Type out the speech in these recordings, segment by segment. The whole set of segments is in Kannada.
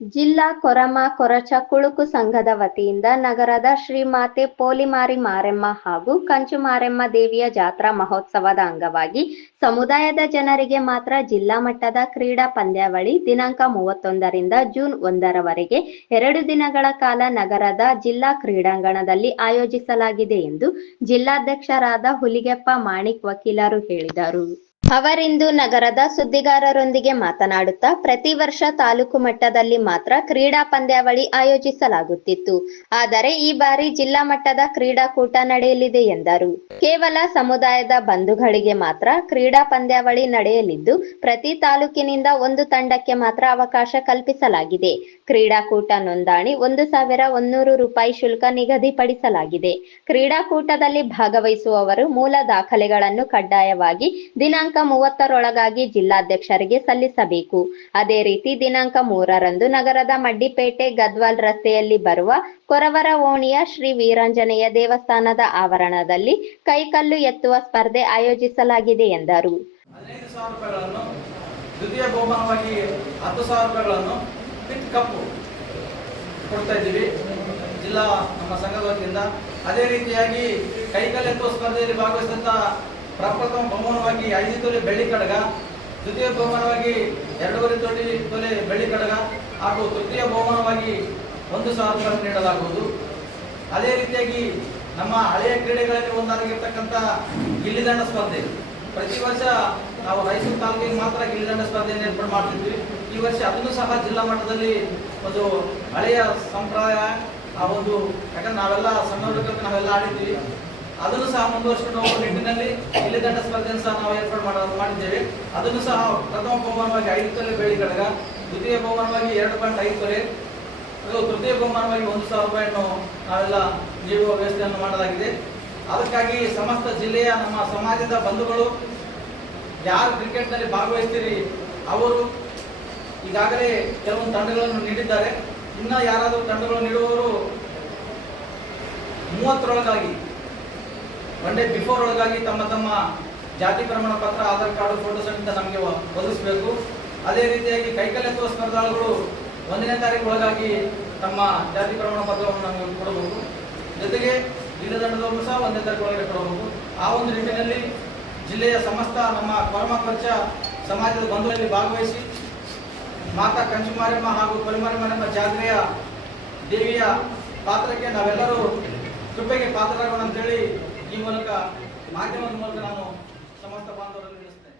ಜಿಲ್ಲಾ ಕೊರಮ ಕೊರಚ ಕುಳುಕು ಸಂಘದ ವತಿಯಿಂದ ನಗರದ ಶ್ರೀಮಾತೆ ಪೋಲಿಮಾರಿ ಮಾರೆಮ್ಮ ಹಾಗೂ ಕಂಚು ಮಾರೆಮ್ಮ ದೇವಿಯ ಜಾತ್ರಾ ಮಹೋತ್ಸವದ ಅಂಗವಾಗಿ ಸಮುದಾಯದ ಜನರಿಗೆ ಮಾತ್ರ ಜಿಲ್ಲಾ ಮಟ್ಟದ ಕ್ರೀಡಾ ಪಂದ್ಯಾವಳಿ ದಿನಾಂಕ 31ರಿಂದ ಜೂನ್ 1ರವರೆಗೆ 2 ದಿನಗಳ ಕಾಲ ನಗರದ ಜಿಲ್ಲಾ ಕ್ರೀಡಾಂಗಣದಲ್ಲಿ ಆಯೋಜಿಸಲಾಗಿದೆ ಎಂದು ಜಿಲ್ಲಾಧ್ಯಕ್ಷರಾದ ಹುಲಿಗೆಪ್ಪ ಮಾಣಿಕ್ ವಕೀಲರು ಹೇಳಿದರು. ಅವರಿಂದು ನಗರದ ಸುದ್ದಿಗಾರರೊಂದಿಗೆ ಮಾತನಾಡುತ್ತಾ, ಪ್ರತಿ ವರ್ಷ ತಾಲೂಕು ಮಟ್ಟದಲ್ಲಿ ಮಾತ್ರ ಕ್ರೀಡಾ ಪಂದ್ಯಾವಳಿ ಆಯೋಜಿಸಲಾಗುತ್ತಿತ್ತು. ಆದರೆ ಈ ಬಾರಿ ಜಿಲ್ಲಾ ಮಟ್ಟದ ಕ್ರೀಡಾಕೂಟ ನಡೆಯಲಿದೆ ಎಂದರು. ಕೇವಲ ಸಮುದಾಯದ ಬಂಧುಗಳಿಗೆ ಮಾತ್ರ ಕ್ರೀಡಾ ಪಂದ್ಯಾವಳಿ ನಡೆಯಲಿದ್ದು, ಪ್ರತಿ ತಾಲೂಕಿನಿಂದ ಒಂದು ತಂಡಕ್ಕೆ ಮಾತ್ರ ಅವಕಾಶ ಕಲ್ಪಿಸಲಾಗಿದೆ. ಕ್ರೀಡಾಕೂಟ ನೋಂದಣಿ 1,100 ರೂಪಾಯಿ ಶುಲ್ಕ ನಿಗದಿಪಡಿಸಲಾಗಿದೆ. ಕ್ರೀಡಾಕೂಟದಲ್ಲಿ ಭಾಗವಹಿಸುವವರು ಮೂಲ ದಾಖಲೆಗಳನ್ನು ಕಡ್ಡಾಯವಾಗಿ ದಿನಾಂಕ 30ರೊಳಗಾಗಿ ಜಿಲ್ಲಾಧ್ಯಕ್ಷರಿಗೆ ಸಲ್ಲಿಸಬೇಕು. ಅದೇ ರೀತಿ ದಿನಾಂಕ 3ರಂದು ನಗರದ ಮಡ್ಡಿಪೇಟೆ ಗದ್ವಾಲ್ ರಸ್ತೆಯಲ್ಲಿ ಬರುವ ಕೊರವರ ಓಣಿಯ ಶ್ರೀ ವೀರಾಂಜನೇಯ ದೇವಸ್ಥಾನದ ಆವರಣದಲ್ಲಿ ಕೈಕಲ್ಲು ಎತ್ತುವ ಸ್ಪರ್ಧೆ ಆಯೋಜಿಸಲಾಗಿದೆ ಎಂದರು. 15,000 ರೂಪಾಯಿಗಳನ್ನು, ದ್ವಿತೀಯ ಬಹುಮಾನವಾಗಿ 10,000 ರೂಪಾಯಿಗಳನ್ನು ಪಿಟ್ ಕಪ್ ಕೊಡ್ತಾ ಇದ್ದೀವಿ ಜಿಲ್ಲಾ ನಮ್ಮ ಸಂಘದ ವತಿಯಿಂದ. ಅದೇ ರೀತಿಯಾಗಿ ಕೈಕಲ್ಲು ಎತ್ತುವ ಸ್ಪರ್ಧೆಯಲ್ಲಿ ಭಾಗವಹಿಸಿದಂಥ ಪ್ರಪ್ರಥಮ ಬಹುಮಾನವಾಗಿ 5 ತೊಲೆ ಬೆಳ್ಳಿ ಕಡಗ, ದ್ವಿತೀಯ ಬಹುಮಾನವಾಗಿ 2.5 ತೊಲೆ ಬೆಳ್ಳಿ ಕಡಗ ಹಾಗೂ ತೃತೀಯ ಬಹುಮಾನವಾಗಿ 1,000 ರೂಪಾಯಿ ನೀಡಲಾಗುವುದು. ಅದೇ ರೀತಿಯಾಗಿ ನಮ್ಮ ಹಳೆಯ ಕ್ರೀಡೆಗಳಲ್ಲಿ ಒಂದಾಗಿರ್ತಕ್ಕಂಥ ಗಿಲ್ಲಿದಂಡ ಸ್ಪರ್ಧೆ, ಪ್ರತಿ ವರ್ಷ ನಾವು ರಾಯಚೂರು ತಾಲೂಕಿಗೆ ಮಾತ್ರ ಗಿಲ್ಲಿದಂಡ ಸ್ಪರ್ಧೆಯನ್ನು ಏರ್ಪಾಡು ಮಾಡ್ತಿದ್ವಿ. ಈ ವರ್ಷ ಅದನ್ನು ಸಹ ಜಿಲ್ಲಾ ಮಟ್ಟದಲ್ಲಿ ಒಂದು ಹಳೆಯ ಸಂಪ್ರದಾಯ, ಆ ಒಂದು ಯಾಕಂದ್ರೆ ನಾವೆಲ್ಲ ಸಣ್ಣವರಿದ್ದಾಗ ನಾವೆಲ್ಲ ಆಡಿದ್ವಿ, ಅದನ್ನು ಸಹ ಮುಂದುವರಿಸಿಕೊಂಡು ಹೋಗುವ ನಿಟ್ಟಿನಲ್ಲಿ ಗಿಲ್ಲಿದಂಡ ಸ್ಪರ್ಧೆಯನ್ನು ಸಹ ನಾವು ಏರ್ಪಾಡು ಮಾಡಿದ್ದೇವೆ. ಅದನ್ನು ಸಹ ಪ್ರಥಮ ಬಹುಮಾನವಾಗಿ 5 ತೊಲೆ ಬೆಳ್ಳಿ ಕಡಗ, ದ್ವಿತೀಯ ಬಹುಮಾನವಾಗಿ 2.5 ತೊಲೆ, ತೃತೀಯ ಬಹುಮಾನವಾಗಿ 1,000 ರೂಪಾಯಿಯನ್ನು ನಾವೆಲ್ಲ ನೀಡುವ ವ್ಯವಸ್ಥೆಯನ್ನು ಮಾಡಲಾಗಿದೆ. ಅದಕ್ಕಾಗಿ ಸಮಸ್ತ ಜಿಲ್ಲೆಯ ನಮ್ಮ ಸಮಾಜದ ಬಂಧುಗಳು ಯಾರು ಕ್ರಿಕೆಟ್ನಲ್ಲಿ ಭಾಗವಹಿಸ್ತೀರಿ ಅವರು ಈಗಾಗಲೇ ಕೆಲವೊಂದು ತಂಡಗಳನ್ನು ನೀಡಿದ್ದಾರೆ. ಇನ್ನು ಯಾರಾದರೂ ತಂಡಗಳು ನೀಡುವವರು 30ರೊಳಗಾಗಿ ಒನ್ ಡೇ ಬಿಫೋರ್ ಒಳಗಾಗಿ ತಮ್ಮ ಜಾತಿ ಪ್ರಮಾಣ ಪತ್ರ, ಆಧಾರ್ ಕಾರ್ಡು, ಫೋಟೋ ಸಹಿತ ನಮಗೆ ಒದಗಿಸಬೇಕು. ಅದೇ ರೀತಿಯಾಗಿ ಕೈಕಲ್ಲೆತ್ತುವ ಸ್ಪರ್ಧಾಳುಗಳು 1ನೇ ತಾರೀಕು ಒಳಗಾಗಿ ತಮ್ಮ ಜಾತಿ ಪ್ರಮಾಣ ಪತ್ರವನ್ನು ನಮಗೆ ಕೊಡಬೇಕು. ಜೊತೆಗೆ ಗಿಲ್ಲಿದಂಡದವರು ಸಹ 1ನೇ ತಾರೀಕು ಒಳಗೆ ಕೊಡಬೇಕು. ಆ ಒಂದು ನಿಟ್ಟಿನಲ್ಲಿ ಜಿಲ್ಲೆಯ ಸಮಸ್ತ ನಮ್ಮ ಕೊರಮ ಕೊರಚ ಸಮಾಜದ ಬಂಧುಗಳಲ್ಲಿ ಭಾಗವಹಿಸಿ ಮಾತಾ ಕಂಚು ಮಾರೆಮ್ಮ ಹಾಗೂ ಪೊಲಿಮಾರಿ ಮಾರೆಮ್ಮ ಜಾತ್ರೆಯ ದೇವಿಯ ಪಾತ್ರಕ್ಕೆ ನಾವೆಲ್ಲರೂ ಕೃಪೆಗೆ ಪಾತ್ರರಾಗೋಣ ಅಂತೇಳಿ ಈ ಮೂಲಕ ಮಾಧ್ಯಮದ ಮೂಲಕ ನಾನು ಸಮಸ್ತ ಬಾಂಧವರಲ್ಲಿ ತಿಳಿಸ್ತೇನೆ.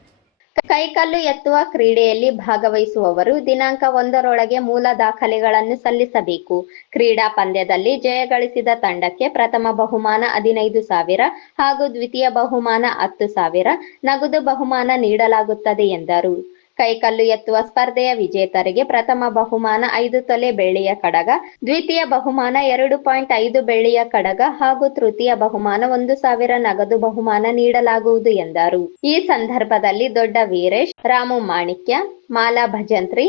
ಕೈಕಲ್ಲು ಎತ್ತುವ ಕ್ರೀಡೆಯಲ್ಲಿ ಭಾಗವಹಿಸುವವರು ದಿನಾಂಕ 1ರೊಳಗೆ ಮೂಲ ದಾಖಲೆಗಳನ್ನು ಸಲ್ಲಿಸಬೇಕು. ಕ್ರೀಡಾ ಪಂದ್ಯದಲ್ಲಿ ಜಯ ಗಳಿಸಿದ ತಂಡಕ್ಕೆ ಪ್ರಥಮ ಬಹುಮಾನ 15,000 ಹಾಗೂ ದ್ವಿತೀಯ ಬಹುಮಾನ 10,000 ನಗದು ಬಹುಮಾನ ನೀಡಲಾಗುತ್ತದೆ ಎಂದರು. ಕೈಕಲ್ಲು ಎತ್ತುವ ಸ್ಪರ್ಧೆಯ ವಿಜೇತರಿಗೆ ಪ್ರಥಮ ಬಹುಮಾನ 5 ತೊಲೆ ಬೆಳ್ಳಿಯ ಕಡಗ, ದ್ವಿತೀಯ ಬಹುಮಾನ 2.5 ಬೆಳ್ಳಿಯ ಕಡಗ ಹಾಗೂ ತೃತೀಯ ಬಹುಮಾನ 1,000 ನಗದು ಬಹುಮಾನ ನೀಡಲಾಗುವುದು ಎಂದರು. ಈ ಸಂದರ್ಭದಲ್ಲಿ ದೊಡ್ಡ ವೀರೇಶ್, ರಾಮು ಮಾಣಿಕ್ಯ, ಮಾಲಾ ಭಜಂತ್ರಿ,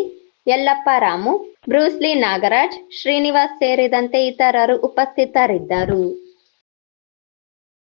ಯಲ್ಲಪ್ಪ ರಾಮು, ಬ್ರೂಸ್ಲಿ ನಾಗರಾಜ್, ಶ್ರೀನಿವಾಸ್ ಸೇರಿದಂತೆ ಇತರರು ಉಪಸ್ಥಿತರಿದ್ದರು.